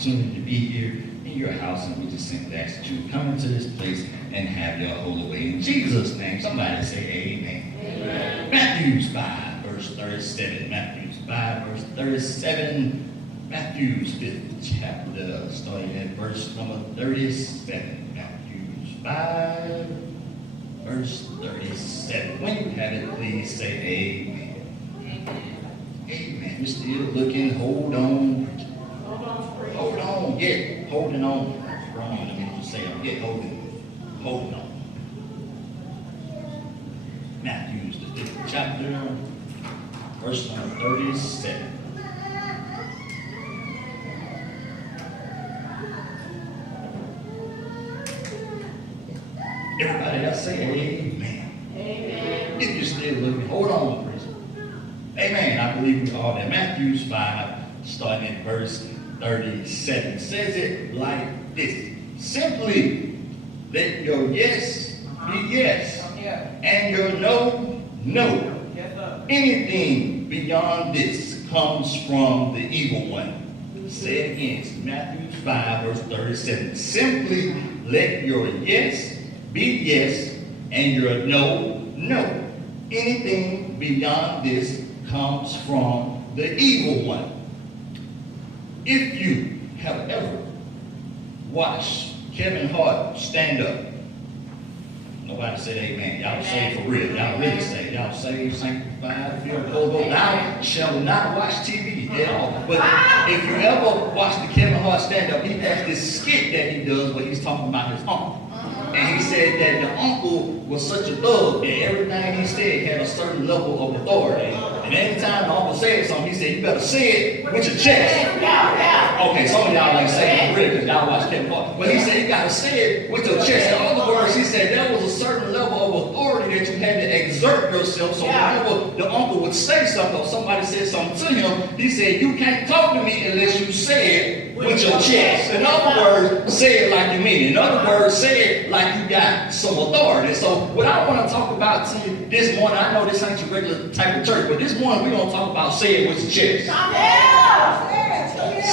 opportunity to be here in your house, and we just simply ask that you come into this place and have your holy way. In Jesus' name, somebody say amen. Amen. Matthew 5, verse 37. Matthew 5, verse 37. Matthew's 5th chapter, starting at verse number 37. Matthew 5, verse 37. When you have it, please say amen. Amen. You're still looking. Hold on. Hold on. Get holding on. That's wrong. Let me just say I'm get holding. Hold on. Matthew's the 5th chapter, verse number 37. Everybody else say amen. Amen. If you're still looking, hold on, praise. Amen. I believe we all there. Matthew 5, starting at verse 37, says it like this. Simply let your yes be yes, and your no, no. Anything beyond this comes from the evil one. Say it again. It's Matthew 5, verse 37. Simply let your yes be yes, and your no, no. Anything beyond this comes from the evil one. If you have ever watched Kevin Hart stand up, nobody said amen. Y'all say for real. Y'all really say. Y'all say sanctified, filled with the Holy Ghost. Thou shalt not watch TV. Yeah. But if you ever watch the Kevin Hart stand up, he has this skit that he does where he's talking about his uncle. And he said that the uncle was such a thug that everything he said had a certain level of authority. And anytime the uncle said something, he said, you better say it with your chest. Okay, some of y'all ain't saying it really because y'all watch Kevin Hart. But he said you got to say it with your chest. In other words, he said there was a certain level of authority that you had to exert yourself. So whenever the uncle would say something or somebody said something to him, he said, you can't talk to me unless you say it with your chest. In other words, say it like you mean it. In other words, say it like you got some authority. So what I want to talk about to you this morning, I know this ain't your regular type of church, but this morning we're going to talk about say it with your chest.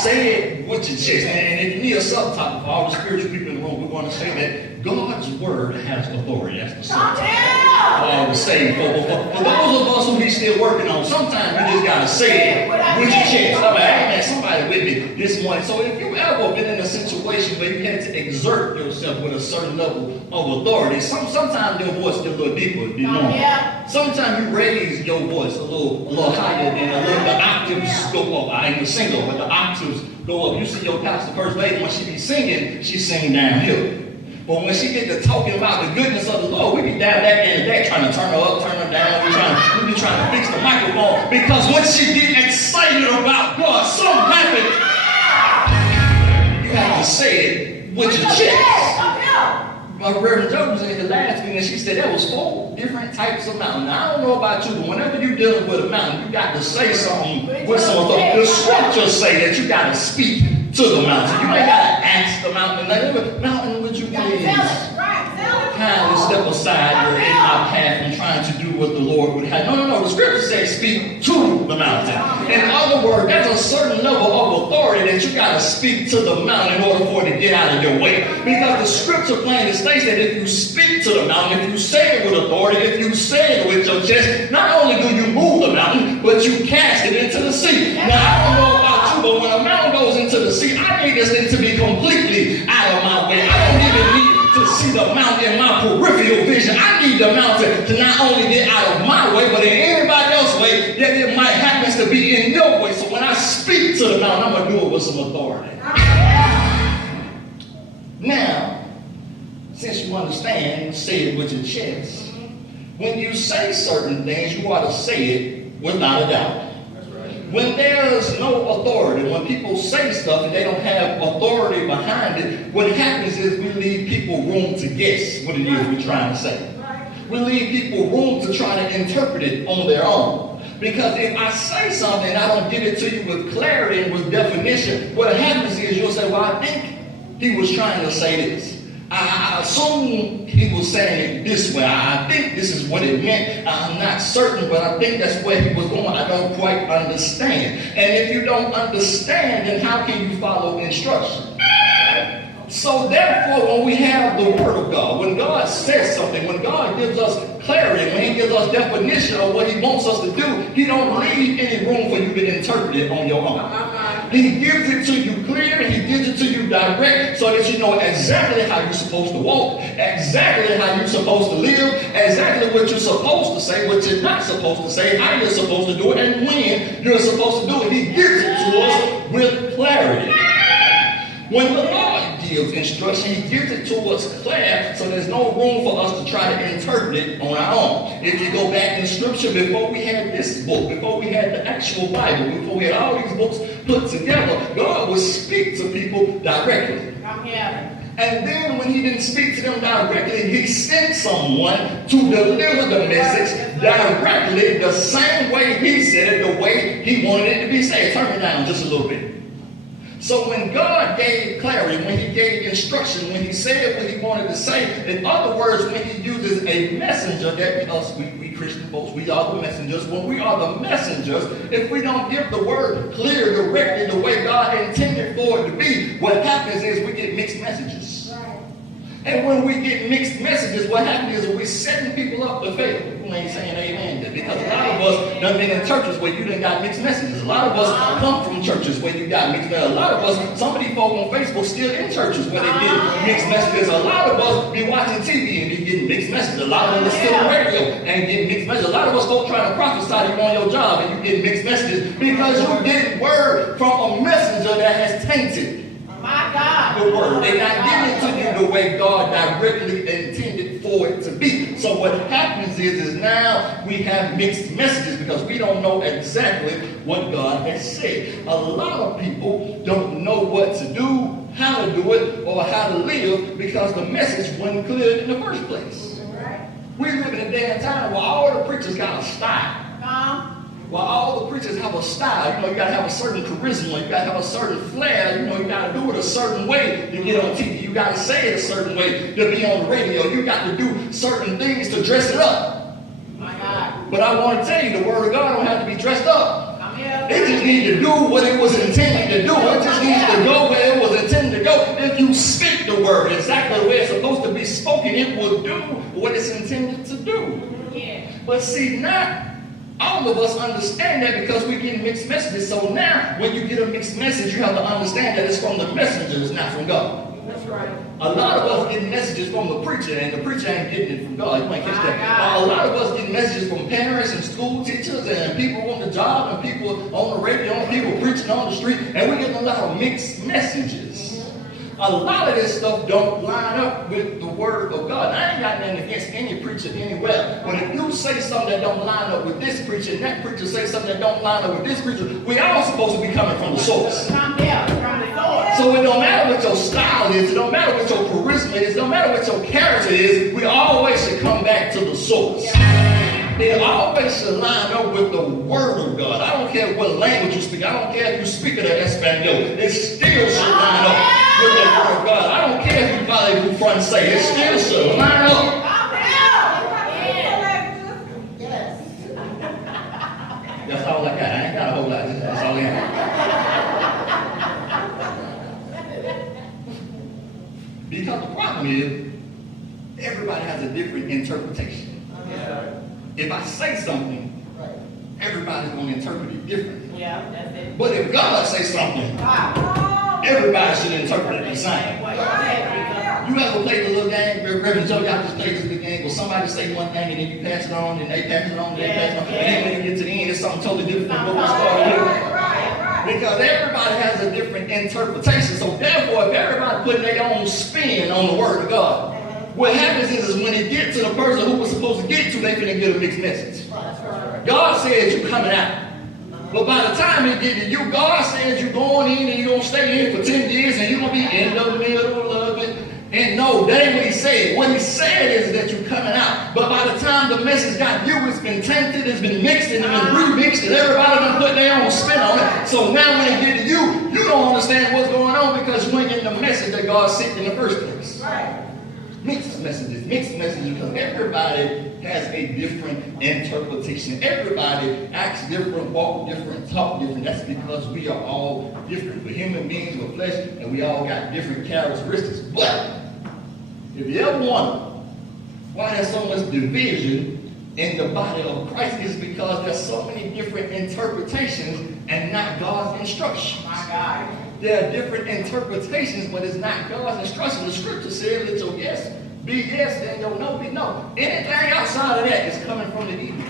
Say it with your chest. And if you need a subtopic for all the spiritual people in the room, we're going to say that God's word has authority. That's the subtopic. All the same. For those of us who he's still working on, sometimes we just got to say it with your chest. I mean, amen. Somebody with me this morning. So if you've ever been in a situation where you had to exert yourself with a certain level of authority, sometimes your voice gets a little deeper than normal. Sometimes you raise your voice a little higher than the octaves go up. I ain't a singer, but the octaves go up. You see your pastor, first lady, when she be singing, she's singing downhill. But when she get to talking about the goodness of the Lord, we be down that end of that trying to turn her up, turn her down. We be trying to fix the microphone. Because when she get excited about God, something happened. You have to say it with your chest. My Reverend Joe was in here last week and she said there was 4 different types of mountains. Now, I don't know about you, but whenever you're dealing with a mountain, you got to say something with some authority. The scriptures say that you got to speak to the mountain. You ain't got to ask the mountain, mountain, would you please kindly step aside? You're in my path and trying to do what the Lord would have. No. The scripture says speak to the mountain. In other words, there's a certain level of authority that you got to speak to the mountain in order for it to get out of your way. Because the scripture plainly states that if you speak to the mountain, if you say it with authority, if you say it with your chest, not only do you move the mountain, but you cast it into the sea. Now, I don't know about you, but when a mountain goes into the sea, I need this thing to be completely out of my way. I don't even need to see the mountain in my peripheral vision. I need the mountain to not only get out of my way, but in anybody else's way, that it might happen to be in your way. So when I speak to the mountain, I'm going to do it with some authority. Now, since you understand, say it with your chest. When you say certain things, you ought to say it without a doubt. When there's no authority, when people say stuff and they don't have authority behind it, what happens is we leave people room to guess what it is we're trying to say. We leave people room to try to interpret it on their own. Because if I say something and I don't give it to you with clarity and with definition, what happens is you'll say, well, I think he was trying to say this. I assume he was saying it this way. I think this is what it meant. I'm not certain, but I think that's where he was going. I don't quite understand. And if you don't understand, then how can you follow instruction? So therefore, when we have the Word of God, when God says something, when God gives us clarity, when he gives us definition of what he wants us to do, he don't leave any room for you to interpret it on your own. He gives it to you clear, he gives it to you direct, so that you know exactly how you're supposed to walk, exactly how you're supposed to live, exactly what you're supposed to say, what you're not supposed to say, how you're supposed to do it, and when you're supposed to do it. He gives it to us with clarity. When the Lord gives instruction, he gives it to us clear, so there's no room for us to try to interpret it on our own. If you go back in Scripture, before we had this book, before we had the actual Bible, before we had all these books put together, God would speak to people directly. And then when he didn't speak to them directly, he sent someone to deliver the message directly, the same way he said it, the way he wanted it to be said. Turn it down just a little bit. So when God gave clarity, when he gave instruction, when he said what he wanted to say, in other words, when he uses a messenger, that we Christian folks, we are the messengers. When we are the messengers, if we don't give the word clear, directly, the way God intended for it to be, what happens is we get mixed messages. And when we get mixed messages, what happens is we're setting people up to fail. People ain't saying amen. Because a lot of us done been in churches where you done got mixed messages. A lot of us come from churches where you got mixed messages. A lot of us, some of these folk on Facebook still in churches where they get mixed messages. A lot of us be watching TV and be getting mixed messages. A lot of us still on radio and getting mixed messages. A lot of us folk trying to prophesy to you on your job and you getting mixed messages because you get word from a messenger that has tainted the word. They're not giving it to you the way God directly intended for it to be. So what happens is now we have mixed messages because we don't know exactly what God has said. A lot of people don't know what to do, how to do it, or how to live because the message wasn't clear in the first place. We live in a day and time where all the preachers got a style. Well, all the preachers have a style. You got to have a certain charisma. You got to have a certain flair. You got to do it a certain way to get on TV. You got to say it a certain way to be on the radio. You got to do certain things to dress it up. My God. But I want to tell you, the Word of God don't have to be dressed up. It just needs to do what it was intended to do. It just needs to go where it was intended to go. If you speak the Word exactly the way it's supposed to be spoken, it will do what it's intended to do. But see, not all of us understand that because we get mixed messages. So now, when you get a mixed message, you have to understand that it's from the messenger, it's not from God. That's right. A lot of us get messages from the preacher, and the preacher ain't getting it from God. You might catch that. A lot of us get messages from parents and school teachers and people on the job and people on the radio and people preaching on the street, and we get a lot of mixed messages. A lot of this stuff don't line up with the Word of God. I ain't got nothing against any preacher anywhere. But if you say something that don't line up with this preacher, and that preacher say something that don't line up with this preacher, we all supposed to be coming from the source. So it don't matter what your style is, it don't matter what your charisma is, it don't matter what your character is, we always should come back to the source. It always should line up with the Word of God. I don't care what language you speak. I don't care if you speak in Espanol. It still should line up with the Word of God. I don't care if you probably do front say. It still should line up. That's all I got. I ain't got a whole lot. That's all I got. Because the problem is, everybody has a different interpretation. If I say something, everybody's going to interpret it differently. Yeah, that's it. But if God says something, everybody should interpret it the same. You ever played the little game? Reverend Joe, y'all just played this big game where somebody say one thing and then you pass it on, and they pass it on, and they pass it on, and then when you get to the end, it's something totally different than what we started with. Because everybody has a different interpretation. So therefore, if everybody putting their own spin on the Word of God, what happens is when it gets to the person who was supposed to get to, they finna get a mixed message. God says you coming out. But by the time it get to you, God says you're going in and you're going to stay in for 10 years and you're going to be in the middle of it. And no, that ain't what he said. What he said is that you're coming out. But by the time the message got you, it's been tainted, it's been mixed, and it's been remixed, and everybody done put their own spin on it. So now when it get to you, you don't understand what's going on because you ain't getting the message that God sent in the first place. Right. mixed messages because everybody has a different interpretation. Everybody acts different, walk different, talk different. That's because we are all different. We're human beings with flesh, and we all got different characteristics. But if you ever wonder why there's so much division in the body of Christ, is because there's so many different interpretations and not God's instructions. My God. There are different interpretations, but it's not God's instruction. The scripture says, let your yes be yes and your no be no. Anything outside of that is coming from the evil.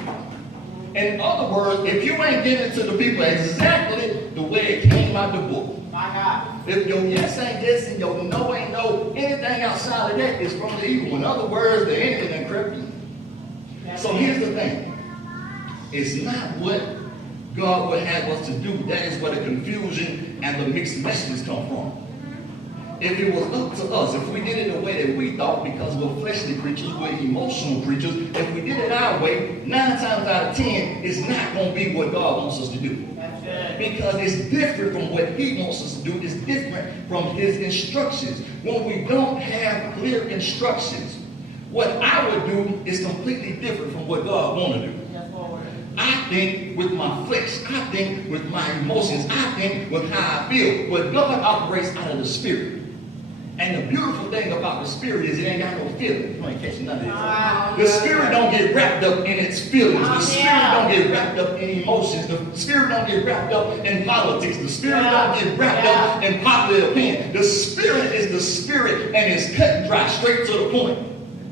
In other words, if you ain't giving to the people exactly the way it came out the book, My God. if your yes ain't yes and your no ain't no, anything outside of that is from the evil. In other words, the enemy done crept in. So here's the thing. It's not what God would have us to do. That is where the confusion and the mixed messages come from. If it was up to us, if we did it the way that we thought, because we're fleshly creatures, we're emotional creatures, if we did it our way, 9 times out of 10, it's not going to be what God wants us to do. That's good. Because it's different from what He wants us to do. It's different from His instructions. When we don't have clear instructions, what I would do is completely different from what God wants to do. Yes, Lord. I think with my flesh. I think with my emotions. I think with how I feel. But God operates out of the Spirit. And the beautiful thing about the Spirit is it ain't got no feelings. You ain't catching none of this. The Spirit don't get wrapped up in its feelings. The Spirit don't get wrapped up in emotions. The Spirit don't get wrapped up in politics. The Spirit don't get wrapped up in popular opinion. The Spirit is the Spirit, and it's cut and dry, straight to the point.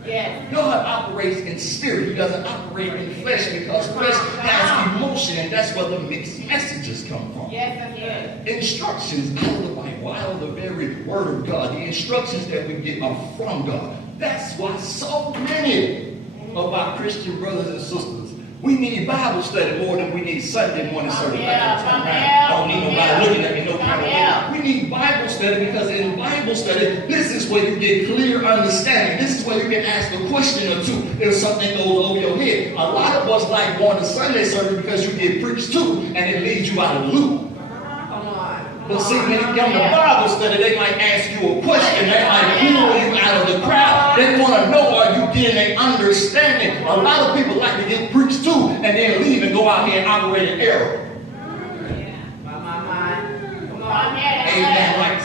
Yes. God operates in spirit. He doesn't operate in flesh, because flesh has emotion, and that's where the mixed messages come from. Yes, that's good. Instructions out of the Bible, out of the very Word of God. The instructions that we get are from God. That's why so many of our Christian brothers and sisters, we need Bible study more than we need Sunday morning service. I don't need nobody looking at me no kind of way. We need Bible study, because in Bible study, this is where you get clear understanding. This is where you can ask a question or two if something goes over your head. A lot of us like going to Sunday service because you get preached to, and it leads you out of the loop. But see, when you come to Bible study, they might ask you a question. They might pull you out of the crowd. They want to know, are you getting an understanding? A lot of people like to get preached to and then leave and go out here and operate in error. Amen. Right.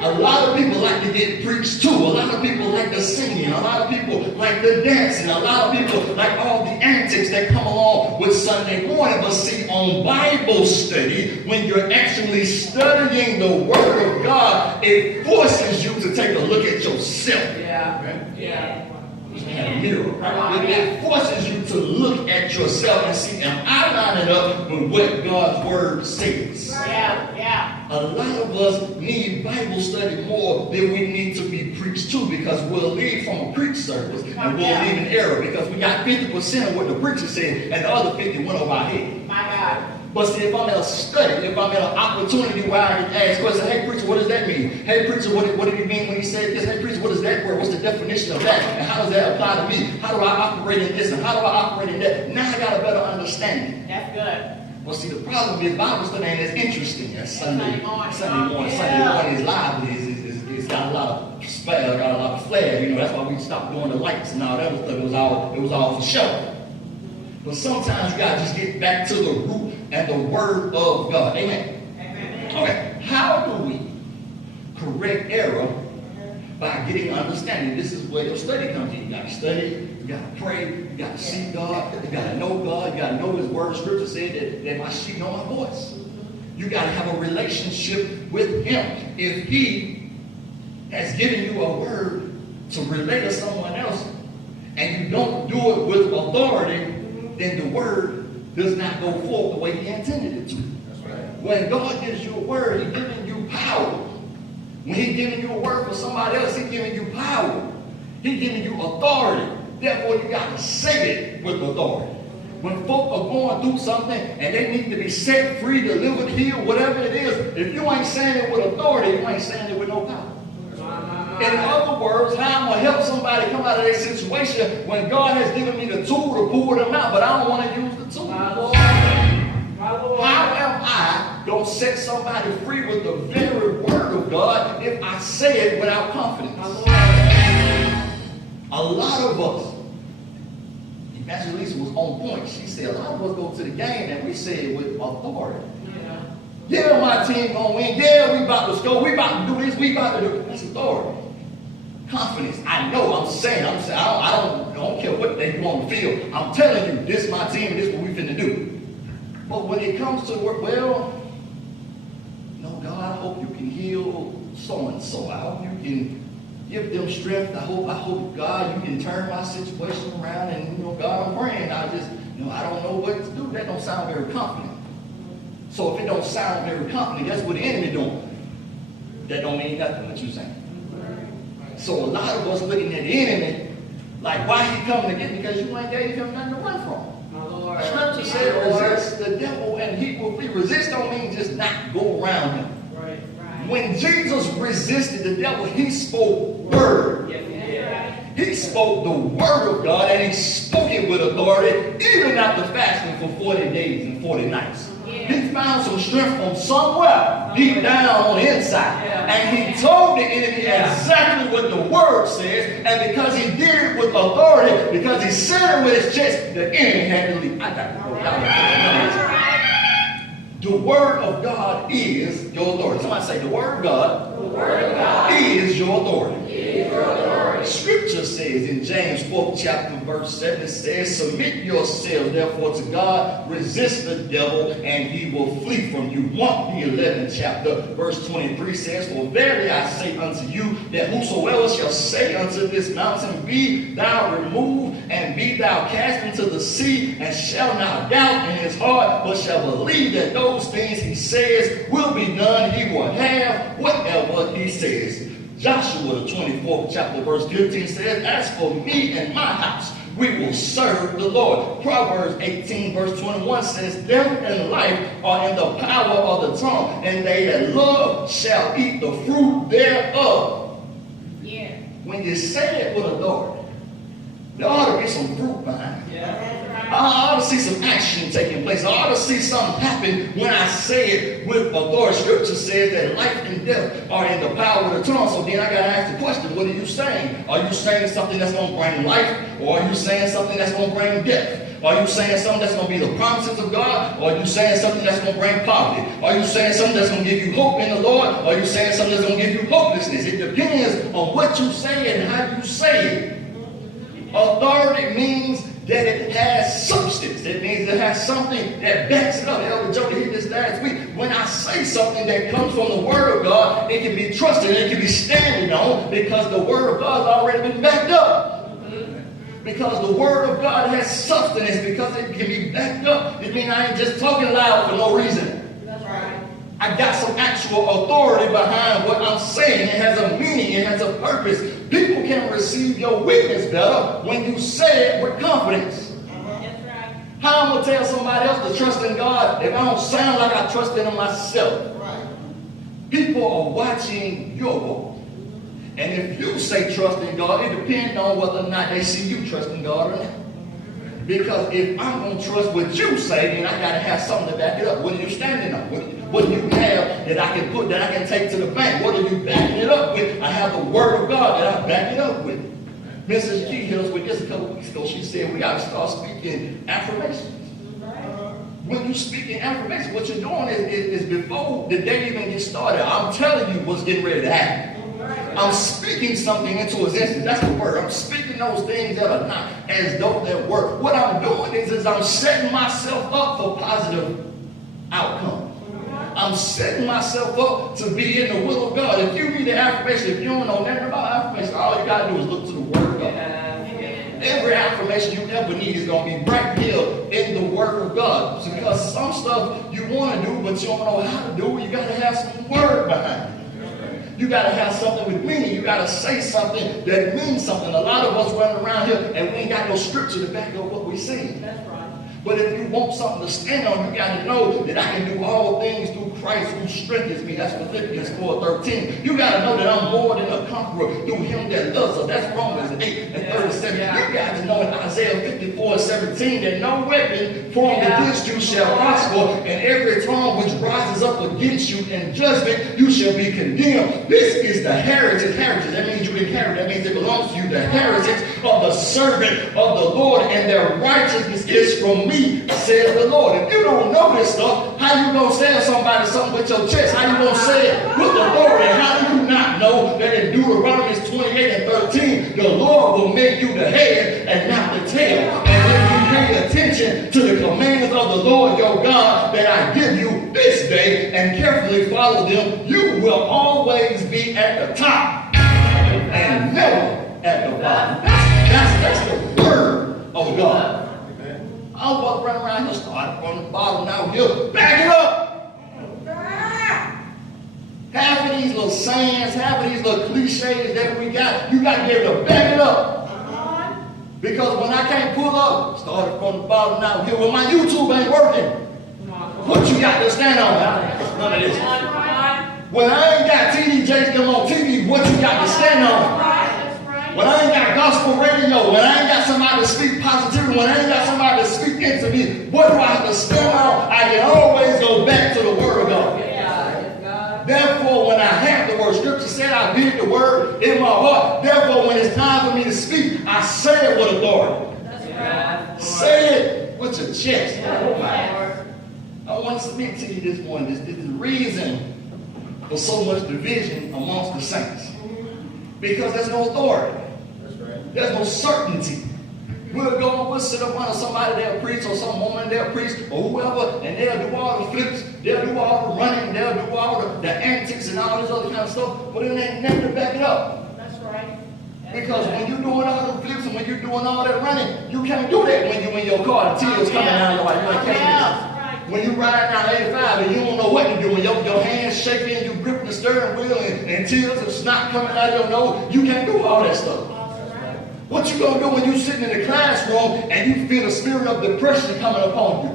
A lot of people like to get preached to. A lot of people like the singing. A lot of people like the dancing. A lot of people like all the antics that come along with Sunday morning. But see, on Bible study, when you're actually studying the Word of God, it forces you to take a look at yourself. Yeah. A mirror, right? It forces you to look at yourself and see, am I lining up with what God's Word says? Yeah. A lot of us need Bible study more than we need to be preached to, because we'll leave from a preach service and we'll leave in error, because we got 50% of what the preacher said and the other 50 went over our head. My God. But see, if I'm in a study, if I'm in an opportunity where I can ask questions, hey preacher, what does that mean? Hey preacher, what did he mean when he said this? Hey preacher, what is that word? What's the definition of that? And how does that apply to me? How do I operate in this? And how do I operate in that? Now I got a better understanding. That's good. Well, see, the problem is Bible study ain't as interesting as Sunday morning. Sunday morning is lively. It's got a lot of flair, got a lot of flair. You know, that's why we stopped doing the lights and all that other stuff. It was all for show. But sometimes you gotta just get back to the root and the Word of God. Amen. Okay, how do we correct error? By getting understanding. This is where your study comes in. You gotta study, you gotta pray, you gotta seek God, you gotta know God, you gotta know His Word. Scripture said that my sheep know my voice. You gotta have a relationship with Him. If He has given you a word to relay to someone else, and you don't do it with authority, then the word does not go forth the way He intended it to. That's right. When God gives you a word, He's giving you power. When He's giving you a word for somebody else, He's giving you power. He's giving you authority. Therefore, you got to say it with authority. When folk are going through something and they need to be set free, delivered, healed, whatever it is, if you ain't saying it with authority, you ain't saying it with no power. In other words, how I'm going to help somebody come out of their situation when God has given me the tool to pull them out, but I don't want to use the tool. My Lord. How am I going to set somebody free with the very Word of God if I say it without confidence? A lot of us, Evangelist was on point. She said, a lot of us go to the game and we say it with authority. Yeah, my team gonna win. Yeah, we about to score. We about to do this. We about to do it. That's authority. Confidence. I know. I'm saying. I don't care what they do on the field. I'm telling you, this is my team and this is what we finna do. But when it comes to work, well, no, God, I hope you can heal so and so. I hope you can give them strength. I hope, God, you can turn my situation around. And God, I'm praying. I don't know what to do. That don't sound very confident. So if it don't sound very confident, that's what the enemy doing. That don't mean nothing, what you saying. So a lot of us looking at the enemy, like, why he coming to get me? Because you ain't gave him nothing to run from. Scripture said resist the devil and he will flee. Resist don't mean just not go around him. When Jesus resisted the devil, he spoke word. He spoke the word of God and he spoke it with authority, even after fasting for 40 days and 40 nights. He found some strength from somewhere deep down on the inside. And he told the enemy exactly what the word says. And because he did it with authority, because he said it with his chest, the enemy had to leave. I got to go down. The word of God is your authority. Somebody say, the word of God, is your authority. Scripture says in James 4th chapter verse 7, it says, submit yourselves therefore to God, resist the devil, and he will flee from you. Mark the 11th chapter verse 23 says, for verily I say unto you, that whosoever shall say unto this mountain, be thou removed, and be thou cast into the sea, and shall not doubt in his heart, but shall believe that those things he says will be done, he will have whatever he says. Joshua, the 24th chapter, verse 15 says, as for me and my house, we will serve the Lord. Proverbs 18, verse 21 says, death and life are in the power of the tongue, and they that love shall eat the fruit thereof. Yeah. When you say it with authority, there ought to be some fruit behind it. Yeah. I ought to see some action taking place. I ought to see something happen when I say it with authority. Scripture says that life and death are in the power of the tongue. So then I got to ask the question, what are you saying? Are you saying something that's going to bring life? Or are you saying something that's going to bring death? Are you saying something that's going to be the promises of God? Or are you saying something that's going to bring poverty? Are you saying something that's going to give you hope in the Lord? Or are you saying something that's going to give you hopelessness? It depends on what you say and how you say it. Authority means that it has substance. It means it has something that backs it up. Elder Jody hit this last week. When I say something that comes from the Word of God, it can be trusted and it can be standing on because the Word of God has already been backed up. Because the Word of God has substance, because it can be backed up. It means I ain't just talking loud for no reason. That's right. I got some actual authority behind what I'm saying. It has a meaning. It has a purpose. People can receive your witness better when you say it with confidence. That's right. How I'm going to tell somebody else to trust in God if I don't sound like I trust in Him myself? Right. People are watching your walk. And if you say trust in God, it depends on whether or not they see you trust in God or not. Because if I'm going to trust what you say, then I got to have something to back it up. What are you standing on? What do you have that I can put, that I can take to the bank? What are you backing it up with? I have the Word of God that I back it up with. Mrs. G hit us with this a couple weeks ago. She said we got to start speaking affirmations. When you speak in affirmations, what you're doing is before the day even gets started, I'm telling you what's getting ready to happen. I'm speaking something into existence. That's the word. I'm speaking those things that are not as though they were. What I'm doing is I'm setting myself up for positive outcome. I'm setting myself up to be in the will of God. If you need an affirmation, if you don't know nothing about affirmation, all you got to do is look to the Word of God. Every affirmation you ever need is going to be right here in the Word of God. Because some stuff you want to do, but you don't know how to do it. You got to have some Word behind it. You got to have something with meaning. You got to say something that means something. A lot of us running around here and we ain't got no scripture to back up what we say. That's right. But if you want something to stand on, you got to know that I can do all things through Christ who strengthens me. That's Philippians 4:13. You got to know that I'm more than a conqueror through him that loves us. That's Romans 8:37. You got to know in Isaiah 54:17 that no weapon formed against you shall prosper, and every tongue which rises up against you in judgment you shall be condemned. This is the heritage. That means you inherit. That means it belongs to you. The heritage of the servant of the Lord, and their righteousness is from me, says the Lord. If you don't know this stuff, how you gonna tell somebody something with your chest? How you gonna say it with authority? How do you not know that in Deuteronomy 28:13, the Lord will make you the head and not the tail? And if you pay attention to the commands of the Lord your God that I give you this day and carefully follow them, you will always be at the top and never at the bottom. That's the word of God. I was walking around here, starting from the bottom, now here, back it up. Half of these little sayings, half of these little cliches that we got, you got to be able to back it up. Because when I can't pull up, started from the bottom, now here, when my YouTube ain't working, what you got to stand on? None of this. When I ain't got TD Jakes them on TV, what you got to stand on? When I ain't got gospel radio, when I ain't got somebody to speak positivity, when I ain't got somebody to speak into me, what do I have to stand on? I can always go back to the word of God. Therefore, when I have the word, scripture said I read the word in my heart. Therefore, when it's time for me to speak, I say it with authority. Say it with your chest. I want to speak to you this morning. This is the reason for so much division amongst the saints. Because there's no authority. There's no certainty. We'll sit up under somebody, they'll preach, or some woman, they'll preach, or whoever, and they'll do all the flips, they'll do all the running, they'll do all the antics and all this other kind of stuff, but it ain't never to back it up. That's right. Because when you're doing all the flips and when you're doing all that running, you can't do that when you're in your car and tears coming down your eye. You ain't catching it. When you ride down 85 and you don't know what to do, and your hands shaking, you gripping the steering wheel, and tears and snot coming out of your nose, you can't do all that stuff. What you gonna do when you sitting in the classroom and you feel the spirit of depression coming upon you?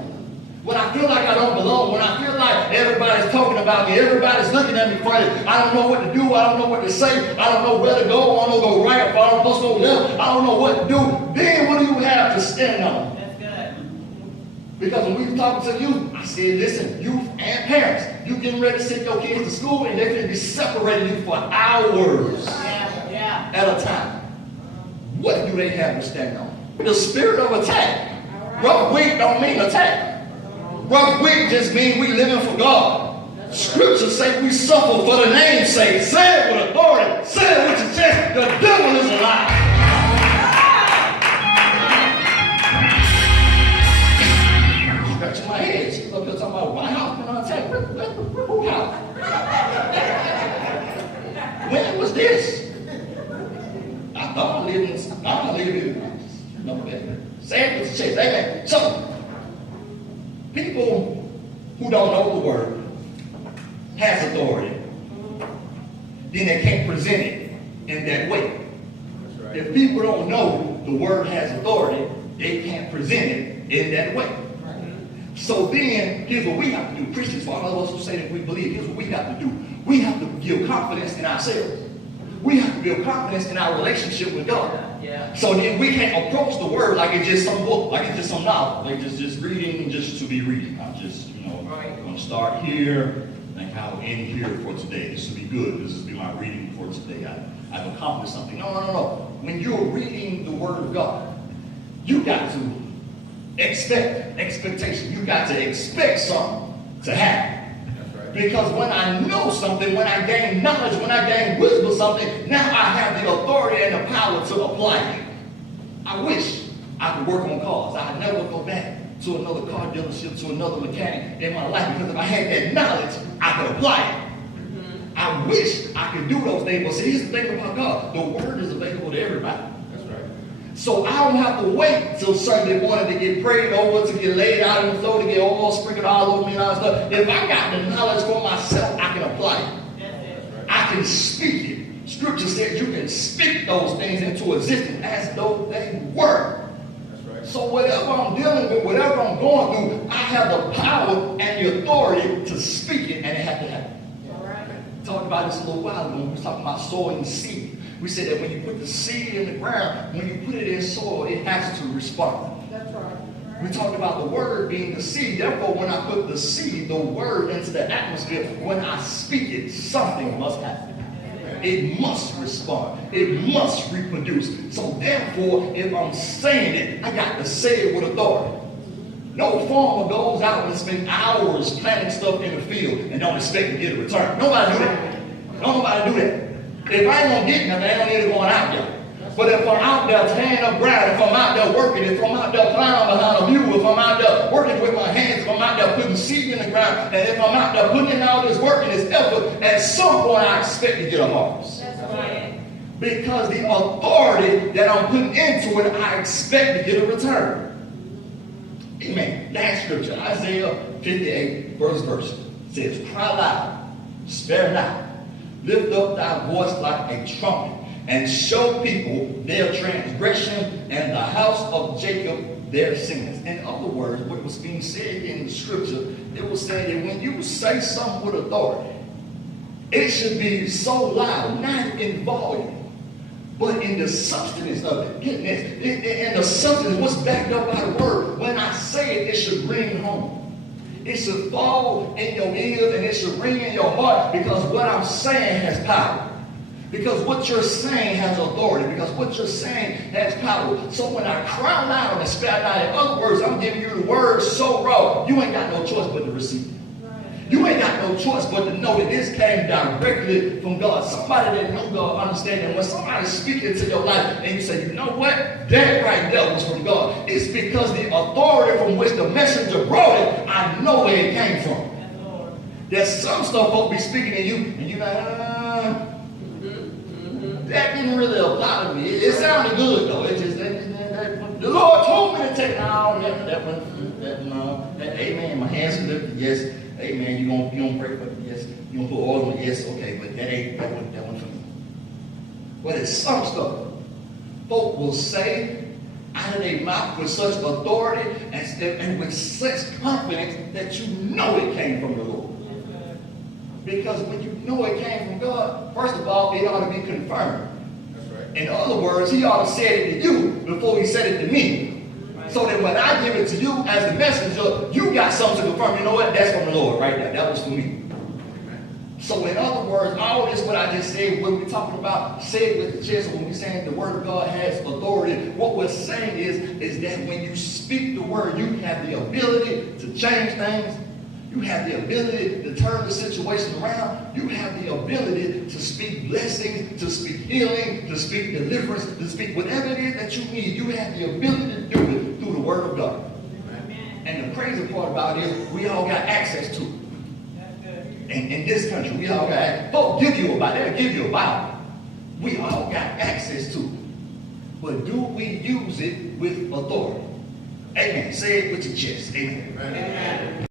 When I feel like I don't belong, when I feel like everybody's talking about me, everybody's looking at me funny, I don't know what to do, I don't know what to say, I don't know where to go, I don't know go right, if I don't supposed to go left, I don't know what to do. Then what do you have to stand on? Because when we were talking to youth, I said, listen, youth and parents, you getting ready to send your kids to school and they're going to be separating you for hours at a time. What do they have to stand on? The spirit of attack. Rough week don't mean attack. Rough week just means we living for God. Scripture say we suffer for the name's sake. Say it with authority. Say it with your chest. The devil is a lie. Scratching my head. She's up here talking about my house been attacked. Who house? When was this? I thought I lived in no better. Say it with your chest. Amen. So, people who don't know the word has authority, then they can't present it in that way. Right. If people don't know the word has authority, they can't present it in that way. Right. So then, here's what we have to do. Christians, for all of us who say that we believe, here's what we have to do. We have to give confidence in ourselves. We have to build confidence in our relationship with God. Yeah. So then we can't approach the word like it's just some book, like it's just some novel, like just reading just to be reading. I'm just, I'm going to start here, think I'll end here for today. This will be good. This will be my reading for today. I've accomplished something. No. When you're reading the word of God, you got to expectation. You got to expect something to happen. Because when I know something, when I gain knowledge, when I gain wisdom of something, now I have the authority and the power to apply it. I wish I could work on cars. I'd never go back to another car dealership, to another mechanic in my life, because if I had that knowledge, I could apply it. I wish I could do those things. But see, here's the thing about God. The word is available to everybody. So I don't have to wait till Sunday morning to get prayed over, to get laid out on the floor, to get oil sprinkled all over me and all that stuff. If I got the knowledge for myself, I can apply it. I can speak it. Scripture says you can speak those things into existence as though they were. So whatever I'm dealing with, whatever I'm going through, I have the power and the authority to speak it, and it about this a little while ago when we were talking about sowing seed. We said that when you put the seed in the ground, when you put it in soil, it has to respond. That's right. We talked about the word being the seed. Therefore, when I put the seed, the word, into the atmosphere, when I speak it, something must happen. It must respond. It must reproduce. So therefore, if I'm saying it, I got to say it with authority. No farmer goes out and spends hours planting stuff in the field and don't expect to get a return. Nobody do that. Nobody do that. If I ain't gonna get nothing, I don't need to go out there. But if I'm out there tearing up ground, if I'm out there working, if I'm out there plowing behind a mule, if I'm out there working with my hands, if I'm out there putting seed in the ground, and if I'm out there putting in all this work and this effort, at some point I expect to get a harvest. That's right. Because the authority that I'm putting into it, I expect to get a return. Amen. Last scripture, Isaiah 58, verse says, cry loud, spare not, lift up thy voice like a trumpet, and show people their transgression and the house of Jacob their sins. In other words, what was being said in the scripture, it was saying that when you say something with authority, it should be so loud, not in volume, but in the substance of it. Get this. In the substance, what's backed up by the word. When I say it, it should ring home. It should fall in your ears and it should ring in your heart, because what I'm saying has power. Because what you're saying has authority. Because what you're saying has power. So when I cry loud and spare not, in other words, I'm giving you the word so raw, you ain't got no choice but to receive it. You ain't got no choice but to know that this came directly from God. Somebody that knows God understand that when somebody's speaking to your life and you say, you know what? That right there was from God. It's because the authority from which the messenger brought it, I know where it came from. There's some stuff folk be speaking to you and you're like, that didn't really apply to me. It sounded good though. It just, the Lord told me to take that one. Amen. My hands are lifted. Yes. Amen. You gonna pray for it? Yes. You gonna put oil on it? Yes. Okay. But that ain't that one for me. But it's some stuff folk will say out of their mouth with such authority and with such confidence that you know it came from the Lord. Because when you know it came from God, first of all, it ought to be confirmed. That's right. In other words, he ought to say it to you before he said it to me. So that when I give it to you as the messenger, you got something to confirm. You know what? That's from the Lord right there. That was for me. So in other words, all this what I just said, when we're talking about say it with the chest, when we're saying the word of God has authority, what we're saying is that when you speak the word, you have the ability to change things. You have the ability to turn the situation around. You have the ability to speak blessings, to speak healing, to speak deliverance, to speak whatever it is that you need. You have the ability to do it through the word of God. Amen. And the crazy part about it is we all got access to it. And in this country, we all got access. Folks give you a Bible. They'll give you a Bible. We all got access to it. But do we use it with authority? Amen. Say it with your chest. Amen. Amen.